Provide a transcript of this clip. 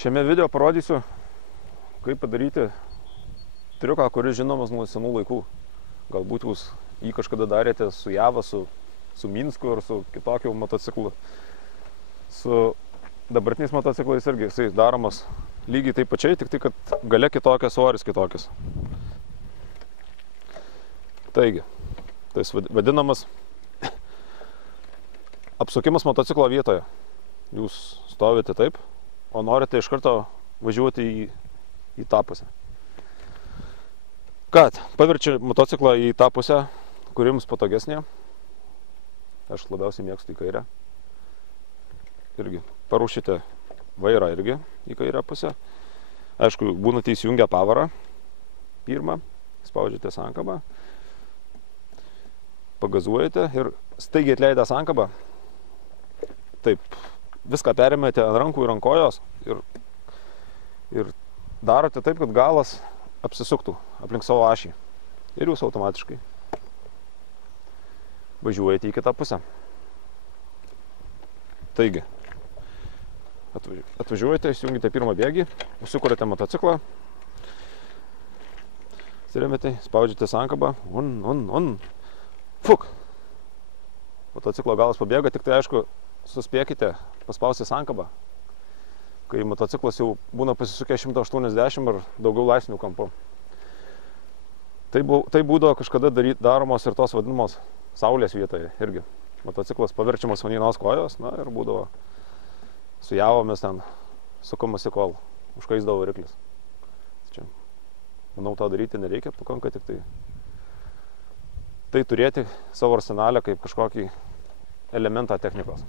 Šiame video parodysiu, kaip padaryti triuką, kuris žinomas nuo senų laikų. Galbūt jūs jį kažkada darėte su Java, su Minsku ar su kitokiu motociklu. Su dabartiniais motociklais irgi jisai daromas lygiai taip pačiai, tik tai, kad gale kitokias, svoris kitokias. Taigi, tai vadinamas apsukimas motociklo vietoje. Jūs stovite taip, o norite iš karto važiuoti į tą pusę. Kad paverčia motociklą į tą pusę, kuri jums patogesnė. Aš labiausiai mėgstu į kairę. Irgi parušite vairą irgi į kairę pusę. Aišku, būnate įsijungę pavarą. Pirmą, spaudžiate sankabą. Pagazuojate ir staigiai atleidę sankabą. Taip, viską perimėte ant rankų ir ant kojos ir darote taip, kad galas apsisuktų aplink savo ašį. Ir jūs automatiškai važiuojate į kitą pusę. Taigi, atvažiuojate, įsijungite pirmą bėgį, užsikuriate motociklą, atsiremiate, spaudžiate sankabą, fuk! Motociklo galas pabėga, tik tai aišku, suspėkite paspausti sankabą, kai motociklas jau būna pasisukę 180 ar daugiau laipsnių kampu. Tai būdavo kažkada daromos ir tos vadinamos saulės vietoje irgi. Motociklas paverčiamas ant vienos kojos, na ir būdavo su javomis ten sukamasi, kol užkaisdavo variklis. Čia, manau, to daryti nereikia, pakanka tik tai turėti savo arsenalę kaip kažkokį elementą technikos.